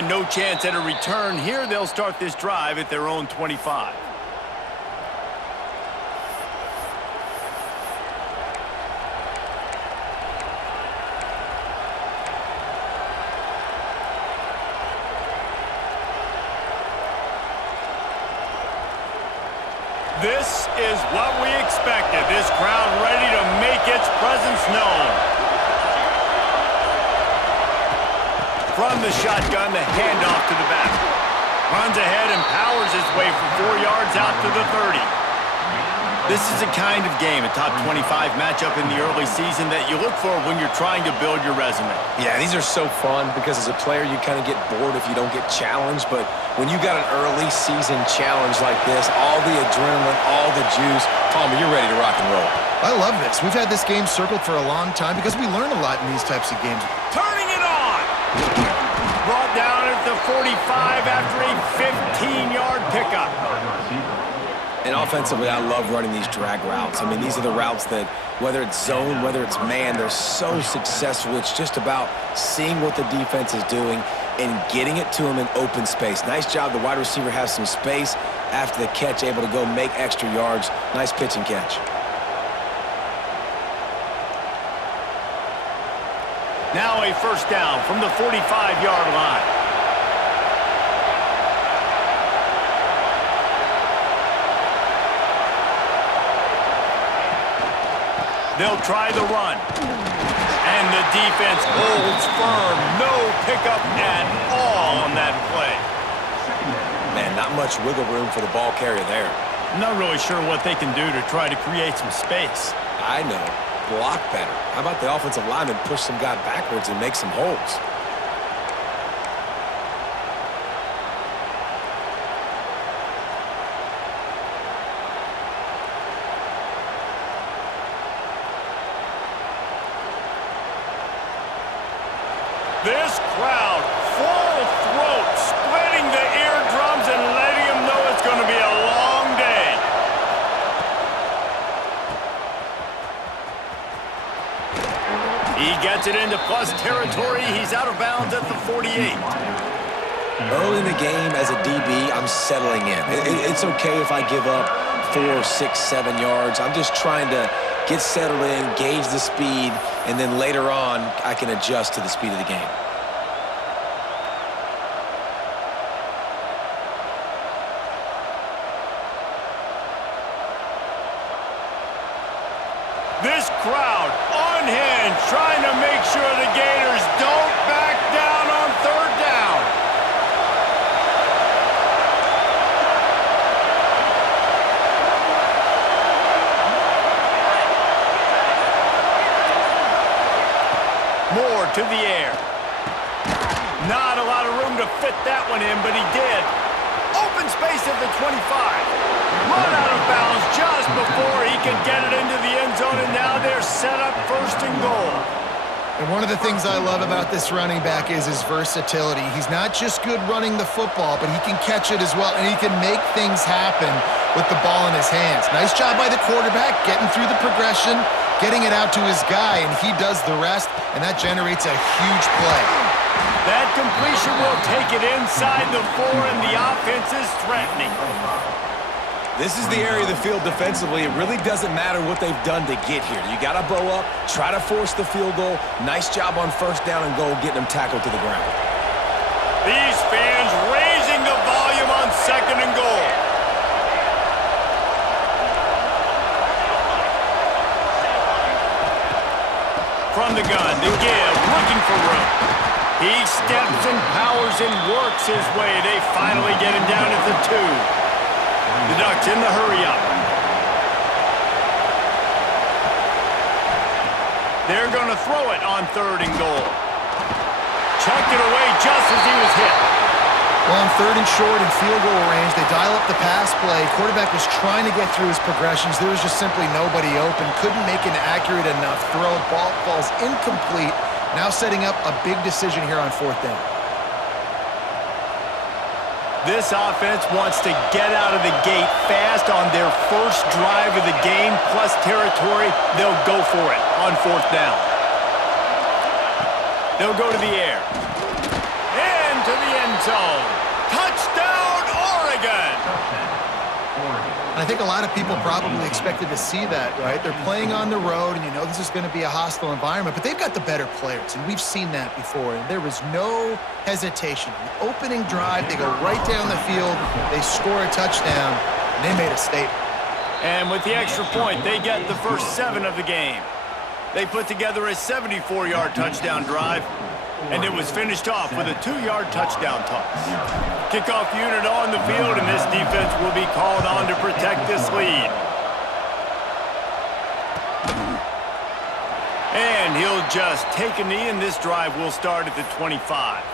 And no chance at a return here. They'll start this drive at their own 25. This is what we expected. This crowd ready to make its presence known. From the shotgun, the handoff to the back. Runs ahead and powers his way for 4 yards out to the 30. This is a kind of game, a top 25 matchup in the early season that you look for when you're trying to build your resume. Yeah, these are so fun because as a player, you kind of get bored if you don't get challenged. But when you got an early season challenge like this, all the adrenaline, all the juice, Palmer, you're ready to rock and roll. I love this. We've had this game circled for a long time because we learn a lot in these types of games. Turning it on! Brought down at the 45 after a 15-yard pickup. And offensively, I love running these drag routes. I mean, these are the routes that, whether it's zone, whether it's man, they're so successful. It's just about seeing what the defense is doing and getting it to them in open space. Nice job. The wide receiver has some space after the catch, able to go make extra yards. Nice pitch and catch. Now a first down from the 45-yard line. They'll try the run. And the defense holds firm. No pickup at all on that play. Man, not much wiggle room for the ball carrier there. I'm not really sure what they can do to try to create some space. I know. Block better. How about the offensive lineman push some guy backwards and make some holes? This crowd, full throat, splitting the eardrums and letting them know it's going to be a long day. He gets it into plus territory. He's out of bounds at the 48. Early in the game, as a DB, I'm settling in. It's okay if I give up 4, 6, 7 yards. I'm just trying to get settled in, gauge the speed, and then later on, I can adjust to the speed of the game. This crowd, unhinged, trying to make sure the Gators don't back down on third down. Moore to the air. Not a lot of room to fit that one in, but he did. Open space at the 25. Run out of bounds just before he could get it into the end zone, and now they're set up first and goal. And one of the things I love about this running back is his versatility. He's not just good running the football, but he can catch it as well, and he can make things happen with the ball in his hands. Nice job by the quarterback, getting through the progression, getting it out to his guy, and he does the rest, and that generates a huge play. That completion will take it inside the 4, and the offense is threatening. This is the area of the field defensively. It really doesn't matter what they've done to get here. You got to bow up, try to force the field goal. Nice job on first down and goal, getting them tackled to the ground. These fans raising the volume on second and goal. From the gun, the give, looking for room. He steps and powers and works his way. They finally get him down at the 2. The Ducks in the hurry-up. They're going to throw it on third and goal. Chucked it away just as he was hit. Well, on third and short and field goal range, they dial up the pass play. Quarterback was trying to get through his progressions. There was just simply nobody open. Couldn't make an accurate enough throw. Ball falls incomplete. Now setting up a big decision here on fourth down. This offense wants to get out of the gate fast on their first drive of the game, plus territory. They'll go for it on fourth down. They'll go to the air. And to the end zone. Touchdown, Oregon! And I think a lot of people probably expected to see that, right? They're playing on the road, and you know this is going to be a hostile environment, but they've got the better players, and we've seen that before, and there was no hesitation. The opening drive, they go right down the field, they score a touchdown, and they made a statement. And with the extra point, they get the first 7 of the game. They put together a 74-yard touchdown drive, and it was finished off with a 2-yard touchdown toss. Kickoff unit on the field, and this defense will be called on to protect this lead. And he'll just take a knee, and this drive will start at the 25.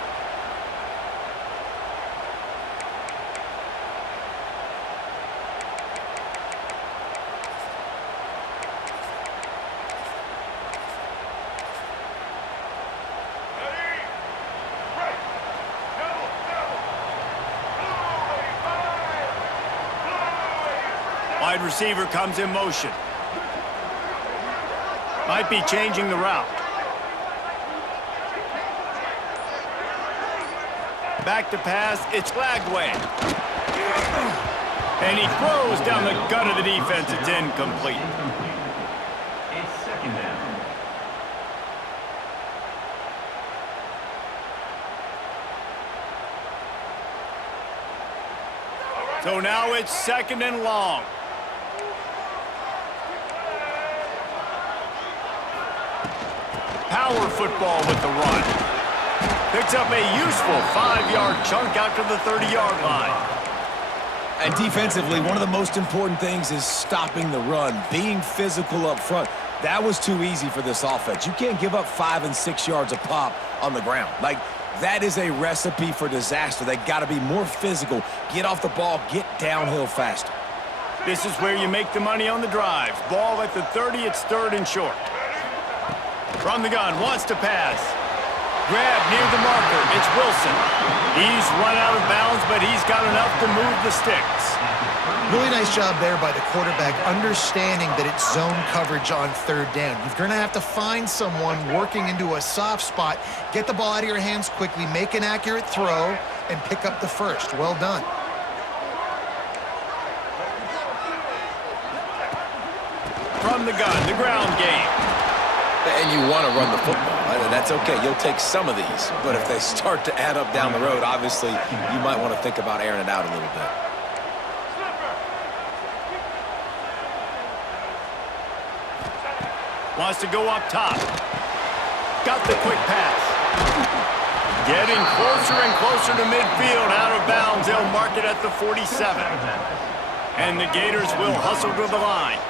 Wide receiver comes in motion. Might be changing the route. Back to pass, it's Lagway. And he throws down the gut of the defense. It's incomplete. It's second down. So now it's second and long. Power football with the run. Picks up a useful 5-yard chunk out to the 30-yard line. And defensively, one of the most important things is stopping the run, being physical up front. That was too easy for this offense. You can't give up 5 and 6 yards a pop on the ground. Like, that is a recipe for disaster. They got to be more physical, get off the ball, get downhill faster. This is where you make the money on the drives. Ball at the 30, it's third and short. From the gun, wants to pass. Grab near the marker, it's Wilson. He's run out of bounds, but he's got enough to move the sticks. Really nice job there by the quarterback, understanding that it's zone coverage on third down. You're going to have to find someone working into a soft spot, get the ball out of your hands quickly, make an accurate throw, and pick up the first. Well done. From the gun, the ground game. And you want to run the football. That's okay. You'll take some of these. But if they start to add up down the road, obviously, you might want to think about airing it out a little bit. Wants to go up top. Got the quick pass. Getting closer and closer to midfield. Out of bounds. They'll mark it at the 47. And the Gators will hustle to the line.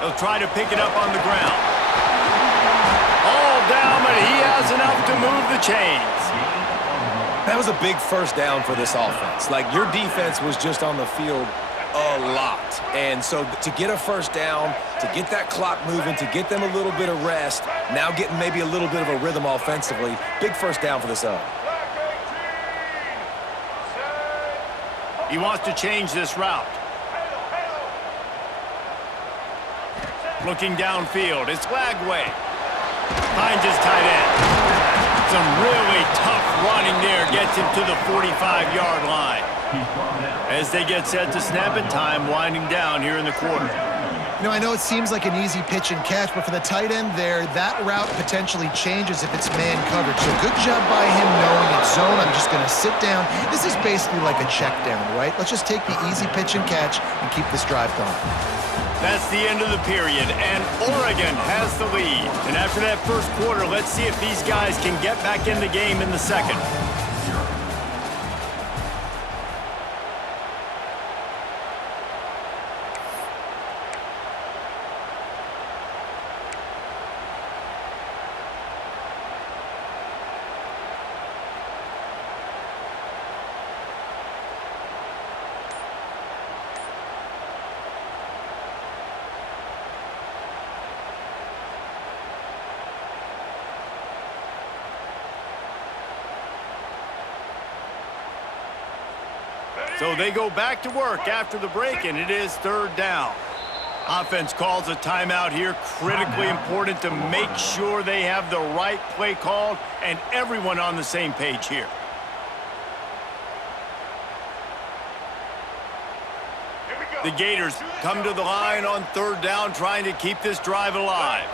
They'll try to pick it up on the ground. All down, but he has enough to move the chains. That was a big first down for this offense. Like, your defense was just on the field a lot. And so to get a first down, to get that clock moving, to get them a little bit of rest, now getting maybe a little bit of a rhythm offensively, big first down for this He wants to change this route. Looking downfield, it's Lagway. Finds his tight end. Some really tough running there gets him to the 45-yard line. As they get set to snap it, time winding down here in the quarter. You know, I know it seems like an easy pitch and catch, but for the tight end there, that route potentially changes if it's man coverage. So good job by him knowing it's zone. I'm just going to sit down. This is basically like a check down, right? Let's just take the easy pitch and catch and keep this drive going. That's the end of the period, and Oregon has the lead. And after that first quarter, let's see if these guys can get back in the game in the second. So they go back to work after the break, and it is third down. Offense calls a timeout here. Critically important to make sure they have the right play called and everyone on the same page here. The Gators come to the line on third down, trying to keep this drive alive.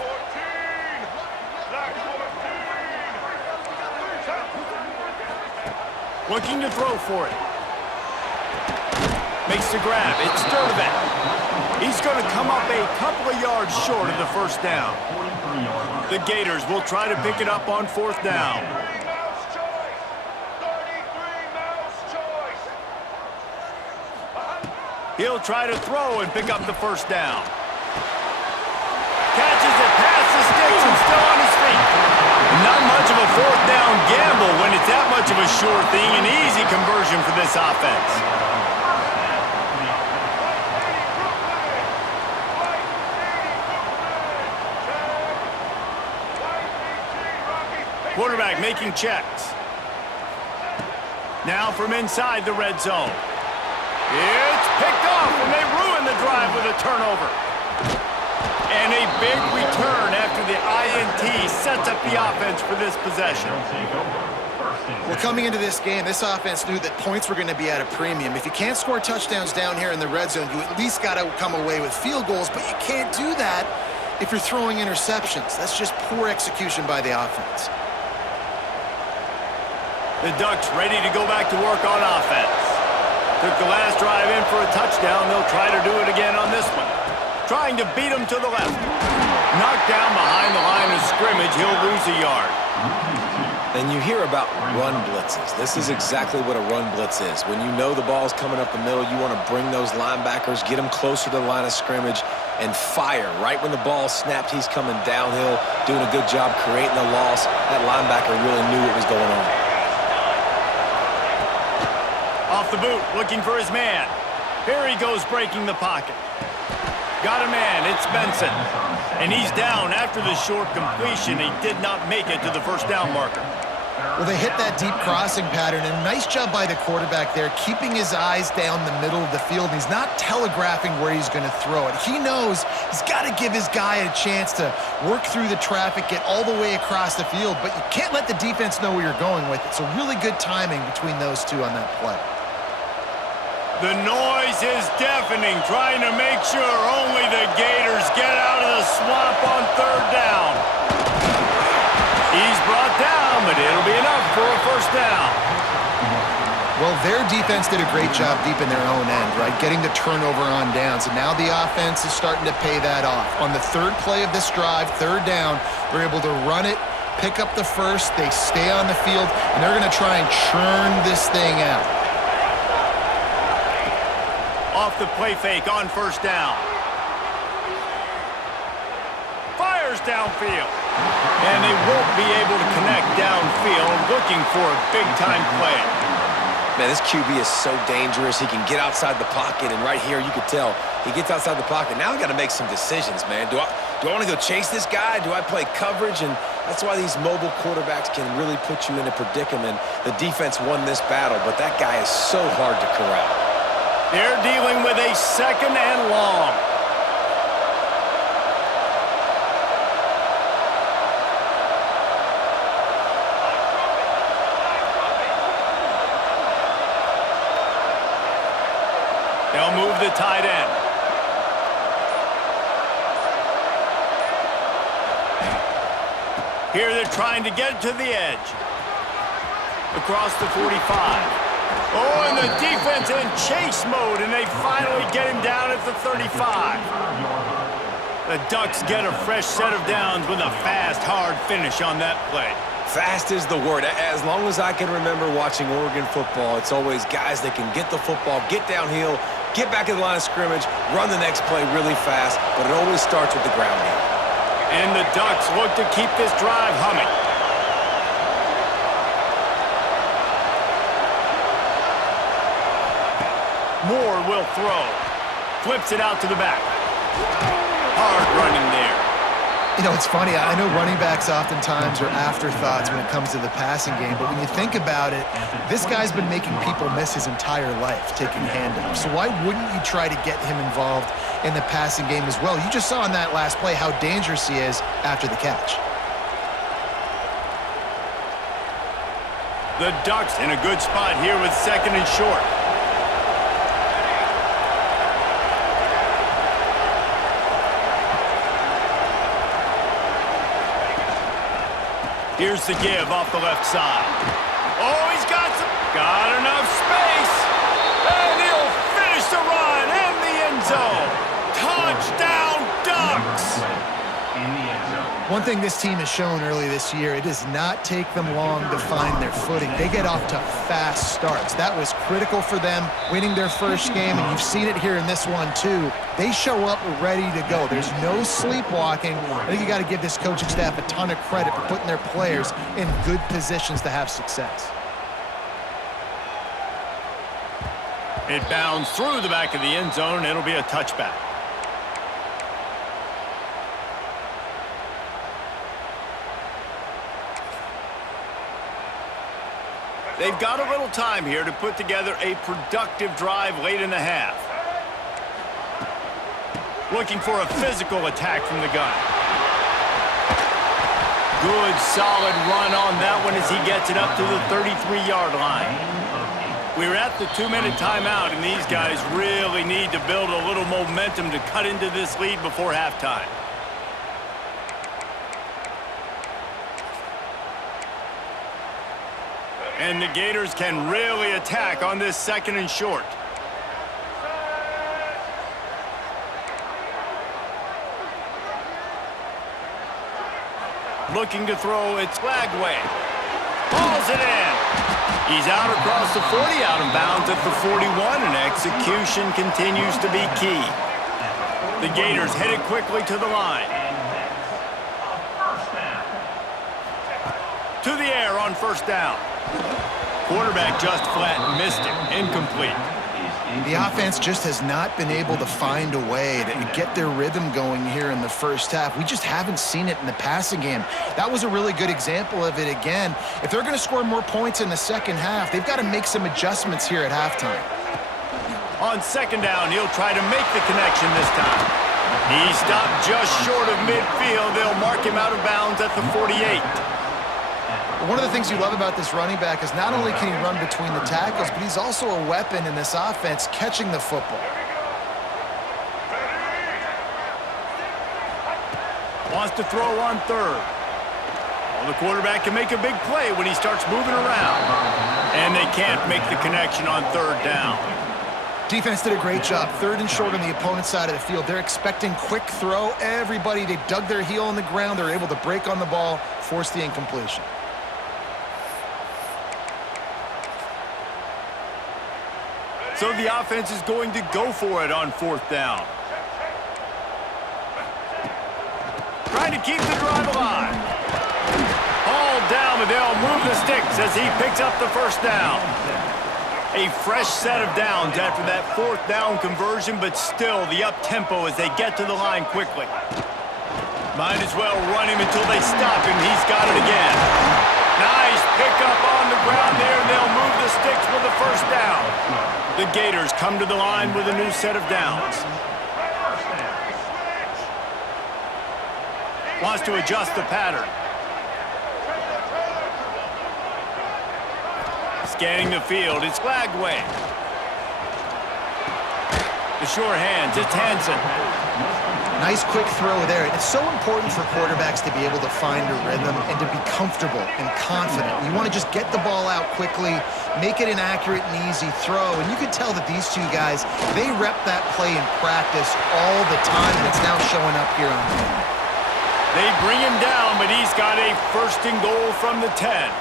Looking to throw for it. Makes the grab. It's Sturdivant. He's going to come up a couple of yards short of the first down. The Gators will try to pick it up on fourth down. He'll try to throw and pick up the first down. Catches it past the sticks and still on his feet. Not much of a fourth down gamble when it's that much of a sure thing. An easy conversion for this offense. Quarterback making checks. Now from inside the red zone. It's picked off, and they ruin the drive with a turnover. And a big return after the INT sets up the offense for this possession. Well, coming into this game, this offense knew that points were going to be at a premium. If you can't score touchdowns down here in the red zone, you at least got to come away with field goals, but you can't do that if you're throwing interceptions. That's just poor execution by the offense. The Ducks ready to go back to work on offense. Took the last drive in for a touchdown. They'll try to do it again on this one. Trying to beat him to the left. Knocked down behind the line of scrimmage. He'll lose a yard. And you hear about run blitzes. This is exactly what a run blitz is. When you know the ball's coming up the middle, you want to bring those linebackers, get them closer to the line of scrimmage, and fire. Right when the ball snapped, he's coming downhill, doing a good job creating a loss. That linebacker really knew what was going on. Off the boot, looking for his man. Here he goes, breaking the pocket. Got a man, it's Benson. And he's down after the short completion. He did not make it to the first down marker. Well, they hit that deep crossing pattern, and a nice job by the quarterback there, keeping his eyes down the middle of the field. He's not telegraphing where he's going to throw it. He knows he's got to give his guy a chance to work through the traffic, get all the way across the field, but you can't let the defense know where you're going with it. So really good timing between those two on that play. The noise is deafening, trying to make sure only the Gators get out of the swamp on third down. He's brought down, but it'll be enough for a first down. Well, their defense did a great job deep in their own end, right? Getting the turnover on downs, and now the offense is starting to pay that off. On the third play of this drive, third down, they're able to run it, pick up the first, they stay on the field, and they're going to try and churn this thing out. Off the play fake on first down. Fires downfield. And they won't be able to connect downfield, looking for a big-time play. Man, this QB is so dangerous. He can get outside the pocket, and right here you could tell he gets outside the pocket. Now I got to make some decisions, man. Do I want to go chase this guy? Do I play coverage? And that's why these mobile quarterbacks can really put you in a predicament. The defense won this battle, but that guy is so hard to corral. They're dealing with a second and long. They'll move the tight end. Here they're trying to get to the edge. Across the 45. Oh, and the defense in chase mode, and they finally get him down at the 35. The Ducks get a fresh set of downs with a fast, hard finish on that play. Fast is the word. As long as I can remember watching Oregon football, it's always guys that can get the football, get downhill, get back in the line of scrimmage, run the next play really fast, but it always starts with the ground game. And the Ducks look to keep this drive humming. Moore will throw. Flips it out to the back. Hard running there. You know, it's funny. I know running backs oftentimes are afterthoughts when it comes to the passing game, but when you think about it, this guy's been making people miss his entire life taking handoffs. So why wouldn't you try to get him involved in the passing game as well? You just saw in that last play how dangerous he is after the catch. The Ducks in a good spot here with 2nd and short. Here's the give off the left side. Oh, he's got enough space. And he'll finish the run in the end zone. Touchdown, Ducks. In the end zone. One thing this team has shown early this year, it does not take them long to find their footing. They get off to fast starts. That was critical for them winning their first game, and you've seen it here in this one too. They show up ready to go. There's no sleepwalking. I think you got to give this coaching staff a ton of credit for putting their players in good positions to have success. It bounds through the back of the end zone, and it'll be a touchback. They've got a little time here to put together a productive drive late in the half. Looking for a physical attack from the gun. Good, solid run on that one as he gets it up to the 33-yard line. We're at the 2-minute timeout, and these guys really need to build a little momentum to cut into this lead before halftime. And the Gators can really attack on this 2nd and short. Looking to throw, it's Lagway. Hauls it in. He's out across the 40, out of bounds at the 41, and execution continues to be key. The Gators headed quickly to the line. To the air on 1st down. Quarterback just flat missed it. Incomplete. The offense just has not been able to find a way to get their rhythm going here in the first half. We just haven't seen it in the passing game. That was a really good example of it again. If they're going to score more points in the second half, they've got to make some adjustments here at halftime. On 2nd down, he'll try to make the connection this time. He stopped just short of midfield. They'll mark him out of bounds at the 48. One of the things you love about this running back is not only can he run between the tackles, but he's also a weapon in this offense catching the football. Wants to throw on 3rd. Well, the quarterback can make a big play when he starts moving around. And they can't make the connection on 3rd down. Defense did a great job. 3rd and short on the opponent's side of the field. They're expecting quick throw. Everybody, they dug their heel in the ground. They're able to break on the ball, force the incompletion. So the offense is going to go for it on 4th down. Trying to keep the drive alive. All down, but they'll move the sticks as he picks up the 1st down. A fresh set of downs after that 4th down conversion, but still the up-tempo as they get to the line quickly. Might as well run him until they stop him. He's got it again. Nice pickup on the ground there, and they'll move the sticks for the 1st down. The Gators come to the line with a new set of downs. Wants to adjust the pattern. Scanning the field, it's Lagway. The sure hands, it's Hansen. Nice quick throw there. It's so important for quarterbacks to be able to find a rhythm and to be comfortable and confident. You want to just get the ball out quickly, make it an accurate and easy throw. And you can tell that these two guys, they rep that play in practice all the time, and it's now showing up here on film. They bring him down, but he's got a 1st and goal from the 10.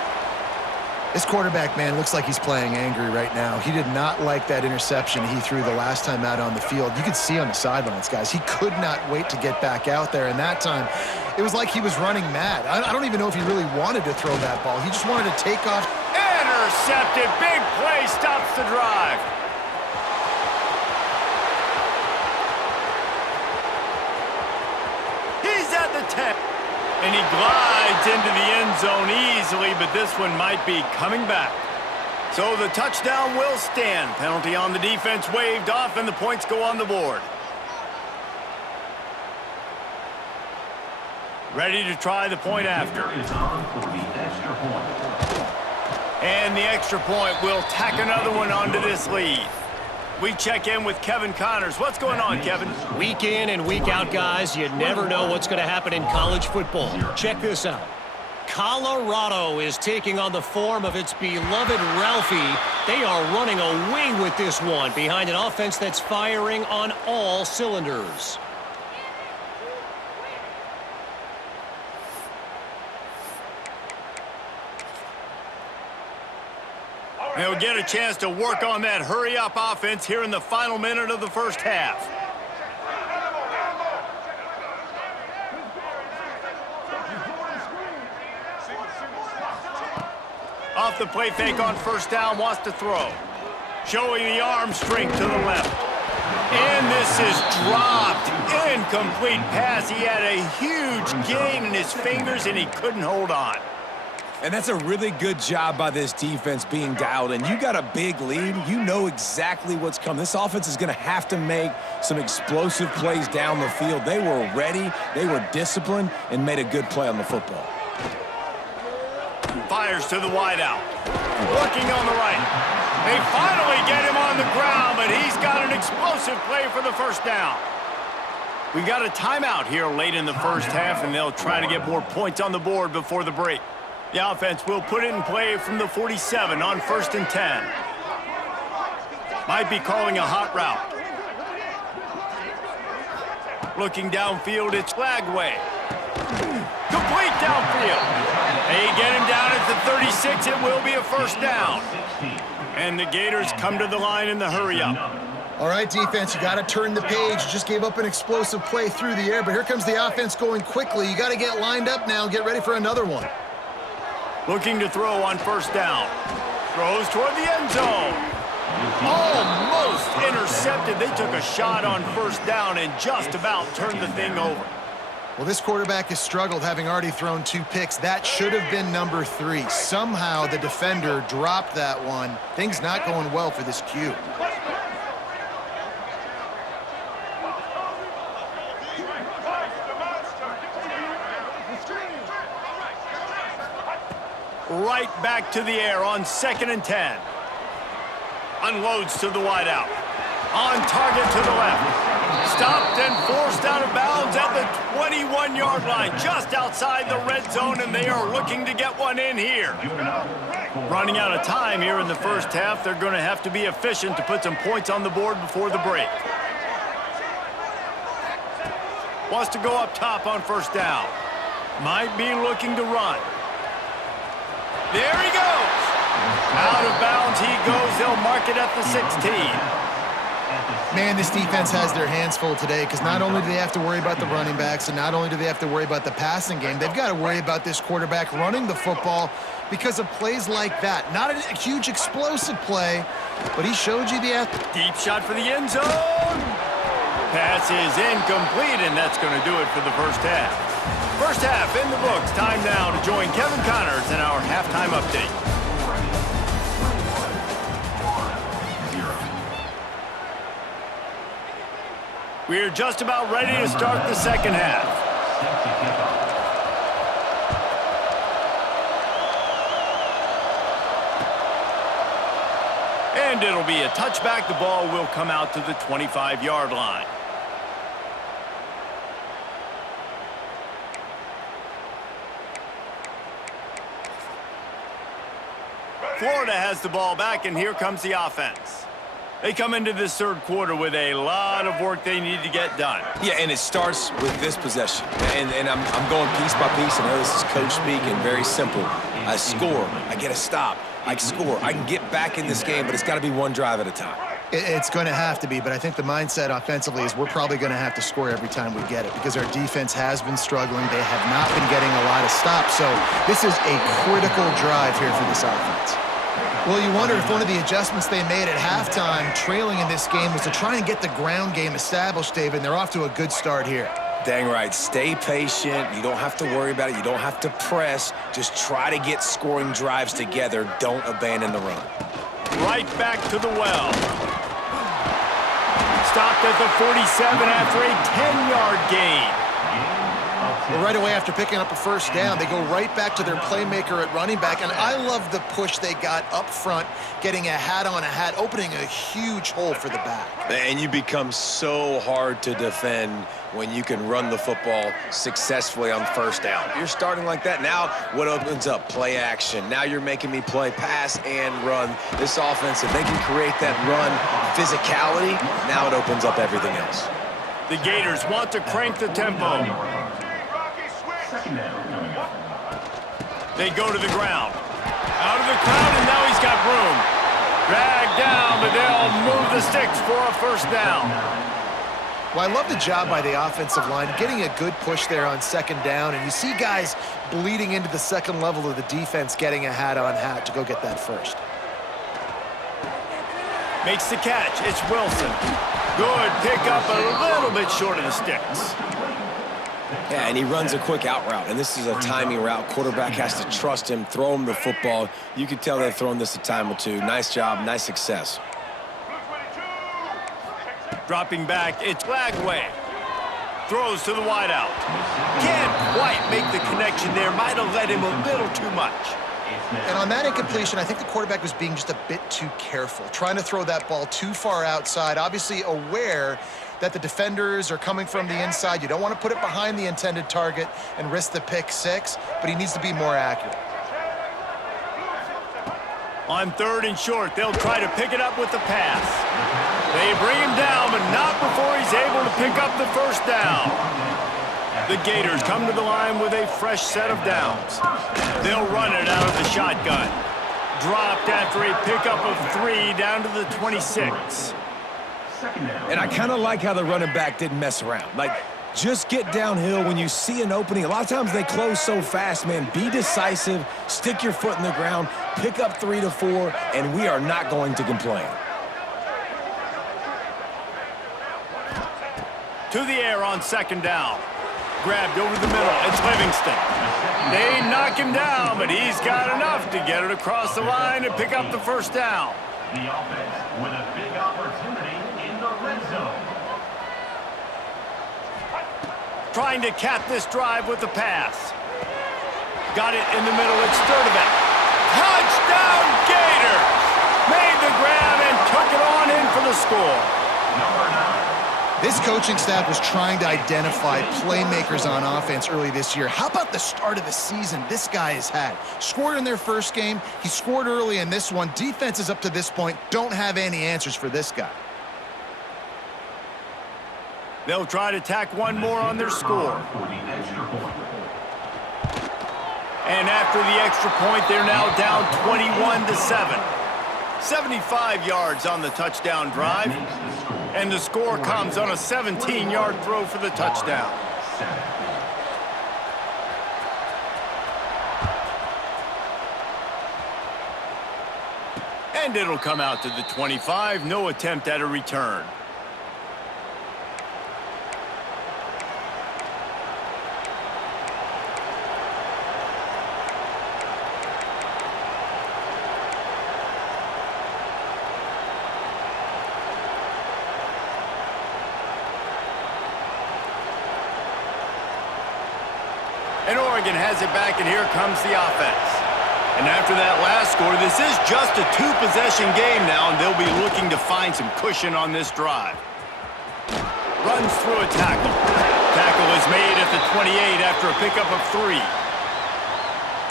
This quarterback, man, looks like he's playing angry right now. He did not like that interception he threw the last time out on the field. You could see on the sidelines, guys. He could not wait to get back out there, and that time, it was like he was running mad. I don't even know if he really wanted to throw that ball. He just wanted to take off. Intercepted. Big play stops the drive. He's at the 10. And he glides into the end zone easily, but this one might be coming back. So the touchdown will stand. Penalty on the defense waved off, and the points go on the board. Ready to try the point after. Is on for the extra point. And the extra point will tack another one onto this lead. We check in with Kevin Connors. What's going on, Kevin? Week in and week out, guys, you never know what's going to happen in college football. Check this out. Colorado is taking on the form of its beloved Ralphie. They are running away with this one behind an offense that's firing on all cylinders. They'll get a chance to work on that hurry-up offense here in the final minute of the first half. Off the play fake on first down, wants to throw. Showing the arm strength to the left. And this is dropped. Incomplete pass. He had a huge gain in his fingers, and he couldn't hold on. And that's a really good job by this defense being dialed in. You got a big lead. You know exactly what's coming. This offense is going to have to make some explosive plays down the field. They were ready, they were disciplined, and made a good play on the football. Fires to the wideout. Working on the right. They finally get him on the ground, but he's got an explosive play for the first down. We got a timeout here late in the first half, and they'll try to get more points on the board before the break. The offense will put it in play from the 47 on 1st and 10. Might be calling a hot route. Looking downfield, it's Lagway. Complete downfield. They get him down at the 36. It will be a first down. And the Gators come to the line in the hurry-up. All right, defense, you got to turn the page. You just gave up an explosive play through the air, but here comes the offense going quickly. You got to get lined up now and get ready for another one. Looking to throw on first down. Throws toward the end zone. Almost intercepted. They took a shot on first down and just about turned the thing over. Well, this quarterback has struggled, having already thrown 2 picks. That should have been number 3. Somehow the defender dropped that one. Things not going well for this Q. Right back to the air on 2nd and 10. Unloads to the wideout. On target to the left. Stopped and forced out of bounds at the 21-yard line, just outside the red zone, and they are looking to get one in here. Running out of time here in the first half. They're going to have to be efficient to put some points on the board before the break. Wants to go up top on first down. Might be looking to run. There he goes. Out of bounds he goes. They'll mark it at the 16. Man, this defense has their hands full today because not only do they have to worry about the running backs and not only do they have to worry about the passing game, they've got to worry about this quarterback running the football because of plays like that. Not a huge explosive play, but he showed you the... Deep shot for the end zone. Pass is incomplete, and that's going to do it for the first half. First half in the books. Time now to join Kevin Connors in our halftime update. We're just about ready to start the second half. And it'll be a touchback. The ball will come out to the 25-yard line. Florida has the ball back, and here comes the offense. They come into this third quarter with a lot of work they need to get done. Yeah, and it starts with this possession. And I'm going piece by piece. I know this is coach speak and very simple. I score. I get a stop. I score. I can get back in this game, but it's got to be one drive at a time. It's going to have to be, but I think the mindset offensively is we're probably going to have to score every time we get it because our defense has been struggling. They have not been getting a lot of stops, so this is a critical drive here for this offense. Well, you wonder if one of the adjustments they made at halftime, trailing in this game, was to try and get the ground game established, David, and they're off to a good start here. Dang right. Stay patient. You don't have to worry about it. You don't have to press. Just try to get scoring drives together. Don't abandon the run. Right back to the well. Stopped at the 47 after a 10-yard gain. Well, right away after picking up a first down, they go right back to their playmaker at running back, and I love the push they got up front, getting a hat on a hat, opening a huge hole for the back. And you become so hard to defend when you can run the football successfully on first down. You're starting like that. Now what opens up? Play action. Now you're making me play pass and run. This offense, if they can create that run physicality, now it opens up everything else. The Gators want to crank the tempo. They go to the ground. Out of the crowd, and now he's got room. Dragged down, but they'll move the sticks for a first down. Well, I love the job by the offensive line, getting a good push there on second down, and you see guys bleeding into the second level of the defense getting a hat on hat to go get that first. Makes the catch. It's Wilson. Good pickup, a little bit short of the sticks. Yeah, and he runs a quick out route, and this is a timing route. Quarterback has to trust him, throw him the football. You can tell they've thrown this a time or two. Nice job, nice success. Dropping back, it's Lagway. Throws to the wideout. Can't quite make the connection there. Might have led him a little too much. And on that incompletion, I think the quarterback was being just a bit too careful, trying to throw that ball too far outside, obviously aware that the defenders are coming from the inside. You don't want to put it behind the intended target and risk the pick six, but he needs to be more accurate. On third and short, they'll try to pick it up with the pass. They bring him down, but not before he's able to pick up the first down. The Gators come to the line with a fresh set of downs. They'll run it out of the shotgun. Dropped after a pickup of 3 down to the 26. And I kind of like how the running back didn't mess around. Like, just get downhill when you see an opening. A lot of times they close so fast, man. Be decisive, stick your foot in the ground, pick up 3 to 4, and we are not going to complain. To the air on second down. Grabbed over the middle. It's Livingston. They knock him down, but he's got enough to get it across the line and pick up the first down. The offense with a big opportunity in the red zone. Trying to cap this drive with the pass. Got it in the middle. It's Sturdivant. Touchdown Gators! Made the grab and took it on in for the score. Number 9. This coaching staff was trying to identify playmakers on offense early this year. How about the start of the season this guy has had? Scored in their first game. He scored early in this one. Defenses up to this point don't have any answers for this guy. They'll try to tack one more on their score. For the extra point. And after the extra point, they're now down 21-7. 75 yards on the touchdown drive. And the score comes on a 17-yard throw for the touchdown. And it'll come out to the 25. No attempt at a return. And Oregon has it back, and here comes the offense. And after that last score, this is just a 2-possession game now, and they'll be looking to find some cushion on this drive. Runs through a tackle. Tackle is made at the 28 after a pickup of 3.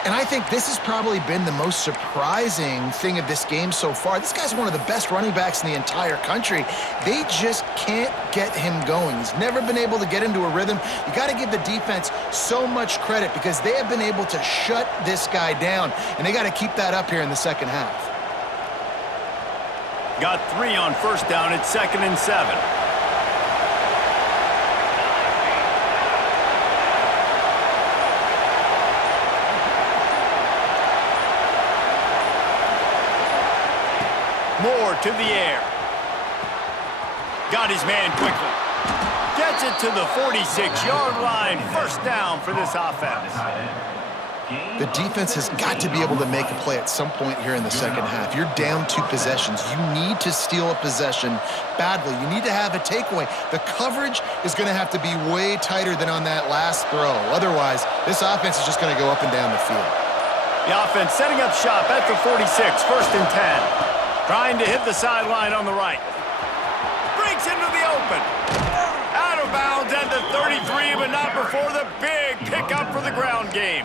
And I think this has probably been the most surprising thing of this game so far. This guy's one of the best running backs in the entire country. They just can't get him going. He's never been able to get into a rhythm. You got to give the defense so much credit because they have been able to shut this guy down, and they got to keep that up here in the second half. Got 3 on first down. It's 2nd and 7. Moore to the air. Got his man quickly. Gets it to the 46-yard line. First down for this offense. The defense has got to be able to make a play at some point here in the second half. You're down 2 possessions. You need to steal a possession badly. You need to have a takeaway. The coverage is going to have to be way tighter than on that last throw. Otherwise, this offense is just going to go up and down the field. The offense setting up shop at the 46, first and 10. Trying to hit the sideline on the right. Breaks into the open. Out of bounds at the 33, but not before the big pickup for the ground game.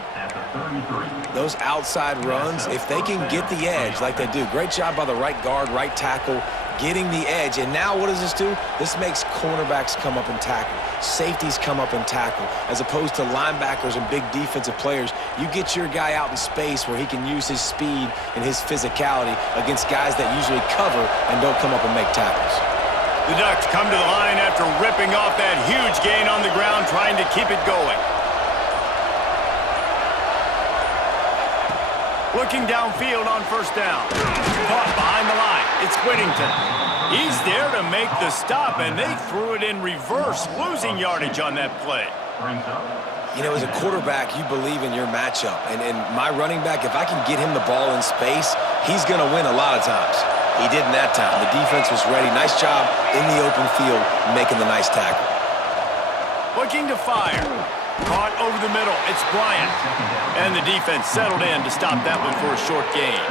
Those outside runs, if they can get the edge like they do, great job by the right guard, right tackle, getting the edge. And now what does this do? This makes cornerbacks come up and tackle. Safeties come up and tackle. As opposed to linebackers and big defensive players, you get your guy out in space where he can use his speed and his physicality against guys that usually cover and don't come up and make tackles. The Ducks come to the line after ripping off that huge gain on the ground, trying to keep it going. Looking downfield on first down. Caught behind the line. It's Whittington. He's there to make the stop, and they threw it in reverse, losing yardage on that play. You know, as a quarterback, you believe in your matchup. And my running back, if I can get him the ball in space, he's going to win a lot of times. He did in that time. The defense was ready. Nice job in the open field, making the nice tackle. Looking to fire. Caught over the middle. It's Bryant. And the defense settled in to stop that one for a short gain.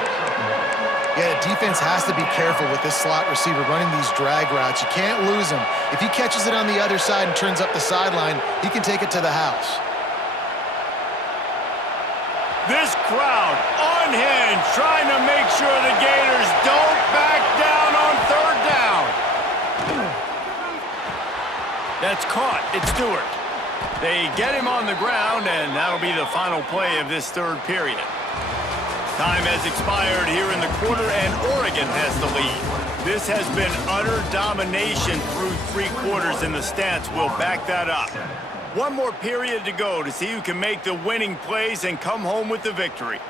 Yeah, the defense has to be careful with this slot receiver running these drag routes. You can't lose him. If he catches it on the other side and turns up the sideline, he can take it to the house. This crowd unhinged, trying to make sure the Gators don't back down on third down. That's caught. It's Stewart. They get him on the ground, and that'll be the final play of this third period. Time has expired here in the quarter, and Oregon has the lead. This has been utter domination through 3 quarters, and the stats will back that up. One more period to go to see who can make the winning plays and come home with the victory.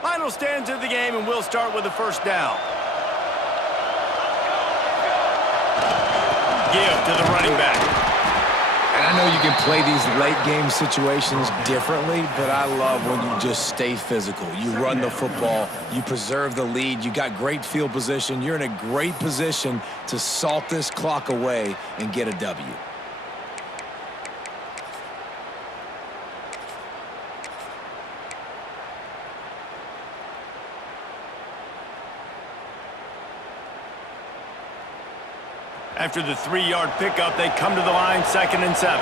Final stands of the game, and we'll start with the first down. Give to the running back. And I know you can play these late game situations differently, but I love when you just stay physical. You run the football, you preserve the lead, you got great field position, you're in a great position to salt this clock away and get a W. After the 3-yard pickup, they come to the line, 2nd and 7.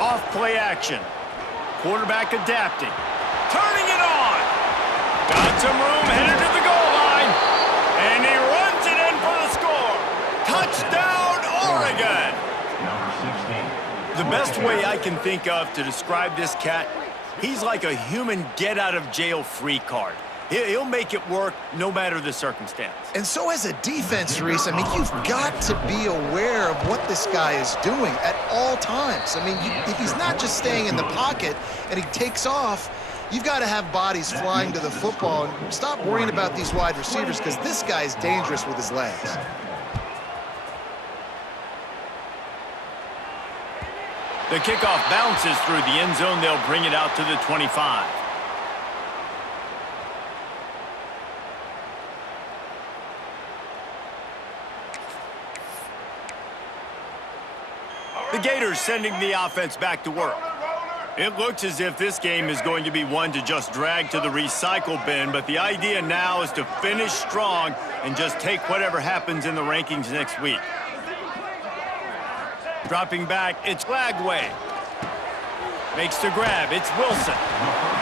Off play action. Quarterback adapting. Turning it on. Got some room, headed to the goal line. And he runs it in for the score. Touchdown, Oregon. The best way I can think of to describe this cat, he's like a human get-out-of-jail-free card. He'll make it work no matter the circumstance. And so as a defense, Reese, I mean, you've got to be aware of what this guy is doing at all times. I mean, if he's not just staying in the pocket and he takes off, you've got to have bodies flying to the football and stop worrying about these wide receivers because this guy is dangerous with his legs. The kickoff bounces through the end zone. They'll bring it out to the 25. The Gators sending the offense back to work. It looks as if this game is going to be one to just drag to the recycle bin, but the idea now is to finish strong and just take whatever happens in the rankings next week. Dropping back, it's Lagway. Makes the grab, it's Wilson.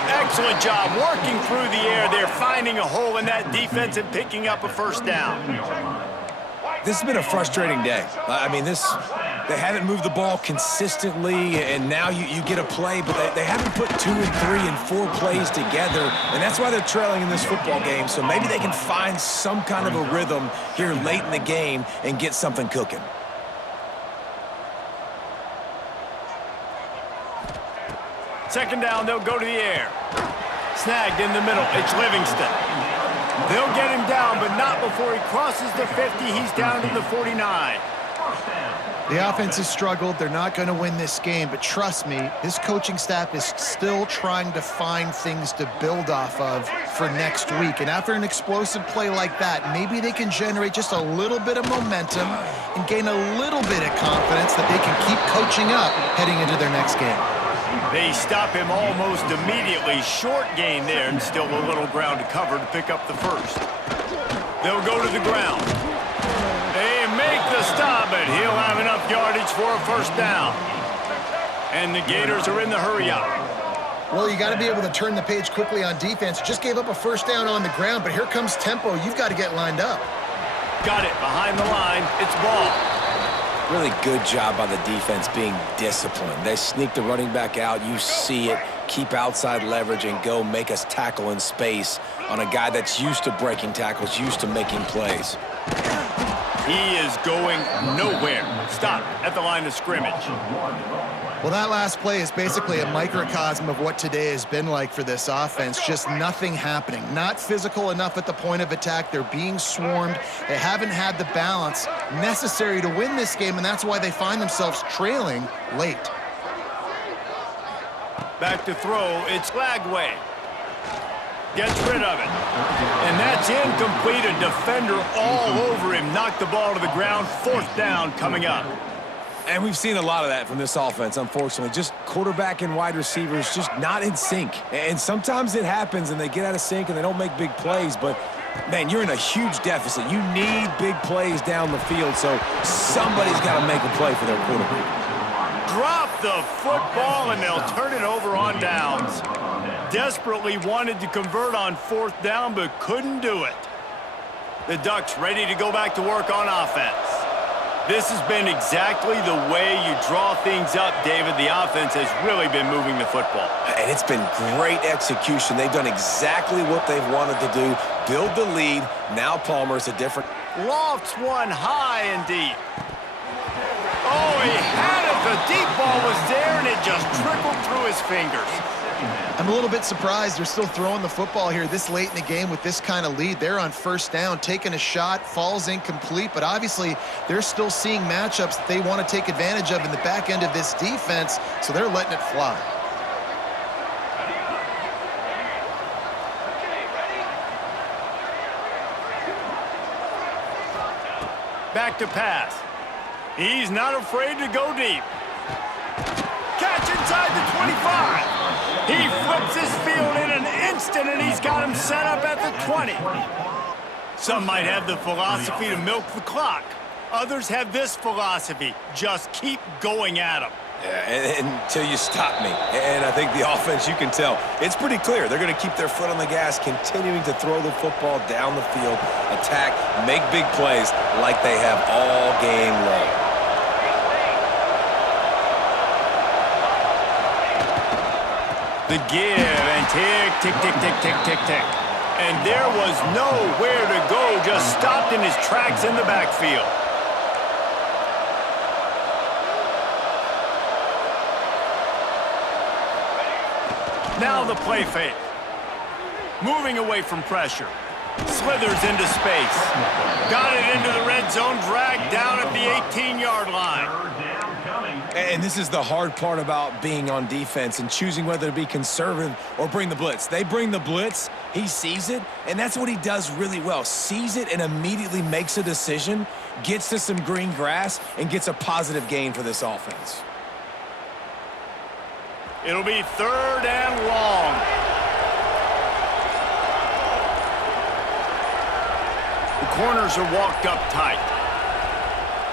Excellent job working through the air. They're finding a hole in that defense and picking up a first down. This has been a frustrating day. I mean, this They haven't moved the ball consistently, and now you get a play, but they haven't put 2 and 3 and 4 plays together, and that's why they're trailing in this football game. So maybe they can find some kind of a rhythm here late in the game and get something cooking. Second down, they'll go to the air. Snagged in the middle, it's Livingston. They'll get him down, but not before he crosses the 50. He's down to the 49. The offense has struggled. They're not going to win this game, but trust me, this coaching staff is still trying to find things to build off of for next week. And after an explosive play like that, maybe they can generate just a little bit of momentum and gain a little bit of confidence that they can keep coaching up heading into their next game. They stop him almost immediately. Short gain there, and still a little ground to cover to pick up the first. They'll go to the ground. They make the stop, but he'll have enough yardage for a first down. And the Gators are in the hurry-up. Well, you got to be able to turn the page quickly on defense. Just gave up a first down on the ground, but here comes tempo. You've got to get lined up. Got it behind the line. It's ball. Really good job by the defense being disciplined. They sneak the running back out. You see it. Keep outside leverage and go make us tackle in space on a guy that's used to breaking tackles, used to making plays. He is going nowhere. Stop at the line of scrimmage. Well, that last play is basically a microcosm of what today has been like for this offense. Just nothing happening. Not physical enough at the point of attack. They're being swarmed. They haven't had the balance necessary to win this game, and that's why they find themselves trailing late. Back to throw. It's Lagway. Gets rid of it. And that's incomplete. A defender all over him. Knocked the ball to the ground. Fourth down coming up. And we've seen a lot of that from this offense, unfortunately. Just quarterback and wide receivers just not in sync. And sometimes it happens and they get out of sync and they don't make big plays. But, man, you're in a huge deficit. You need big plays down the field, so somebody's got to make a play for their quarterback. Drop the football and they'll turn it over on downs. Desperately wanted to convert on fourth down, but couldn't do it. The Ducks ready to go back to work on offense. This has been exactly the way you draw things up, David. The offense has really been moving the football. And it's been great execution. They've done exactly what they've wanted to do. Build the lead. Now Palmer's a different... Lofts one high and deep. Oh, he had it. The deep ball was there, and it just trickled through his fingers. I'm a little bit surprised they're still throwing the football here this late in the game with this kind of lead. They're on first down, taking a shot, falls incomplete, but obviously they're still seeing matchups that they want to take advantage of in the back end of this defense, so they're letting it fly. Back to pass. He's not afraid to go deep. Catch inside the 25. He flips his field in an instant, and he's got him set up at the 20. Some might have the philosophy to milk the clock. Others have this philosophy: just keep going at them. Yeah, until you stop me. And I think the offense, you can tell, it's pretty clear. They're going to keep their foot on the gas, continuing to throw the football down the field, attack, make big plays like they have all game long. The give and tick, tick, tick, tick, tick, tick, tick. And there was nowhere to go, just stopped in his tracks in the backfield. Now the play fake. Moving away from pressure. Slithers into space. Got it into the red zone, dragged down at the 18-yard line. And this is the hard part about being on defense and choosing whether to be conservative or bring the blitz. They bring the blitz, he sees it, and that's what he does really well. Sees it and immediately makes a decision, gets to some green grass, and gets a positive gain for this offense. It'll be third and long. The corners are walked up tight.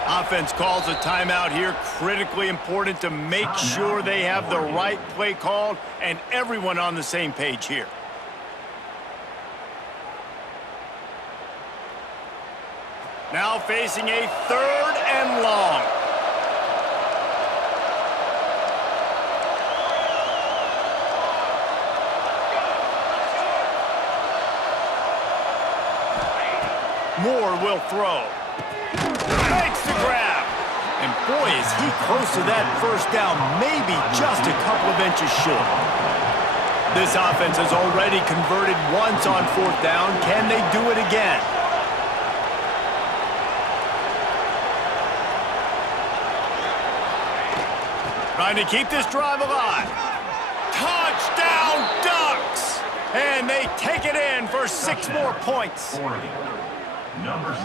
Offense calls a timeout here. Critically important to make sure they have the right play called and everyone on the same page here. Now facing a third and long. Moore will throw. Makes the grab. And boy, is he close to that first down, maybe just a couple of inches short. This offense has already converted once on fourth down. Can they do it again? Trying to keep this drive alive. Touchdown Ducks! And they take it in for 6 more points. Number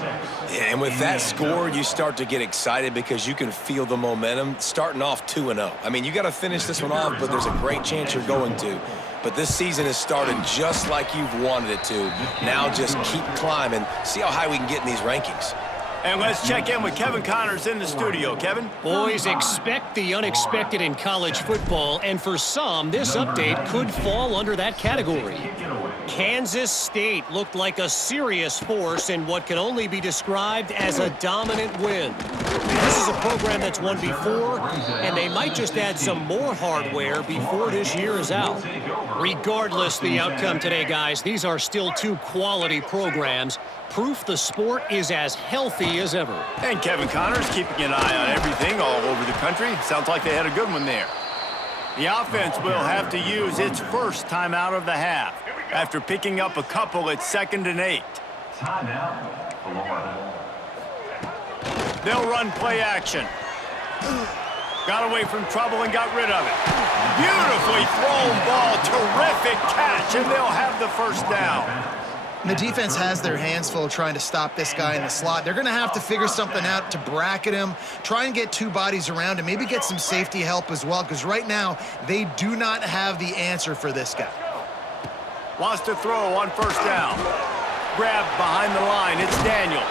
6. And with that score, you start to get excited because you can feel the momentum starting off 2-0. I mean, you got to finish this one off, but there's a great chance you're going to. But this season has started just like you've wanted it to. Now just keep climbing. See how high we can get in these rankings. And let's check in with Kevin Connors in the studio. Kevin? Boys, expect the unexpected in college football, and for some, this update could fall under that category. Kansas State looked like a serious force in what can only be described as a dominant win. This is a program that's won before, and they might just add some more hardware before this year is out. Regardless the outcome today, guys, these are still 2 quality programs. Proof the sport is as healthy as ever. And Kevin Connors keeping an eye on everything all over the country. Sounds like they had a good one there. The offense will have to use its first timeout of the half after picking up a couple at 2nd and 8. Timeout, Florida. They'll run play action. Got away from trouble and got rid of it. Beautifully thrown ball. Terrific catch, and they'll have the first down. The defense has their hands full trying to stop this guy in the slot. They're going to have to figure something out to bracket him, try and get 2 bodies around him, maybe get some safety help as well, because right now they do not have the answer for this guy. Wants to throw on first down. Grabbed behind the line. It's Daniels.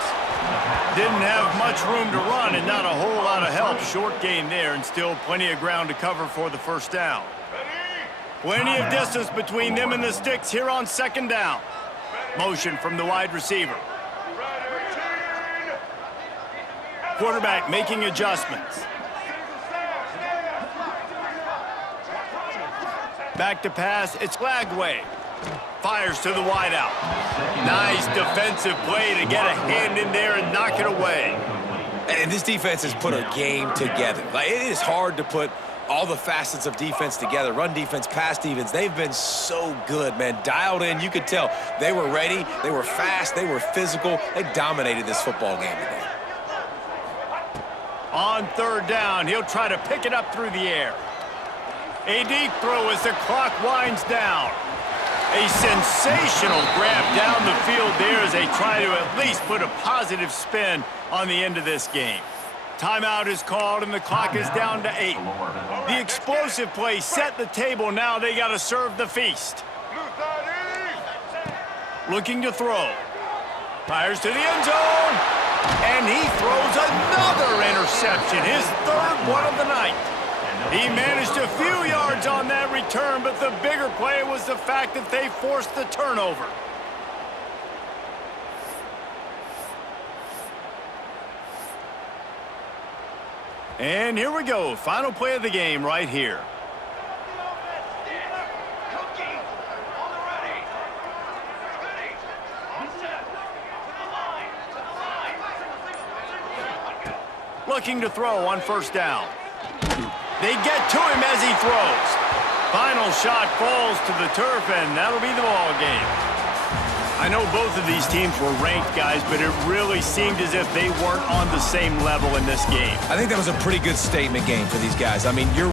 Didn't have much room to run and not a whole lot of help. Short gain there and still plenty of ground to cover for the first down. Plenty of distance between them and the sticks here on 2nd down. Motion from the wide receiver. Quarterback making adjustments. Back to pass, it's Lagway. Fires to the wideout. Nice defensive play to get a hand in there and knock it away. And this defense has put a game together. Like, it is hard to put all the facets of defense together. Run defense, pass defense. They've been so good, man. Dialed in. You could tell they were ready. They were fast. They were physical. They dominated this football game today. On 3rd down, he'll try to pick it up through the air. A deep throw as the clock winds down. A sensational grab down the field there as they try to at least put a positive spin on the end of this game. Timeout is called and the clock is down to 8. The explosive play set the table. Now they got to serve the feast. Looking to throw. Fires to the end zone. And he throws another interception. His 3rd one of the night. He managed a few yards on that return, but the bigger play was the fact that they forced the turnover. And here we go. Final play of the game right here. Looking to throw on first down. They get to him as he throws. Final shot falls to the turf, and that'll be the ball game. I know both of these teams were ranked, guys, but it really seemed as if they weren't on the same level in this game. I think that was a pretty good statement game for these guys. I mean, you're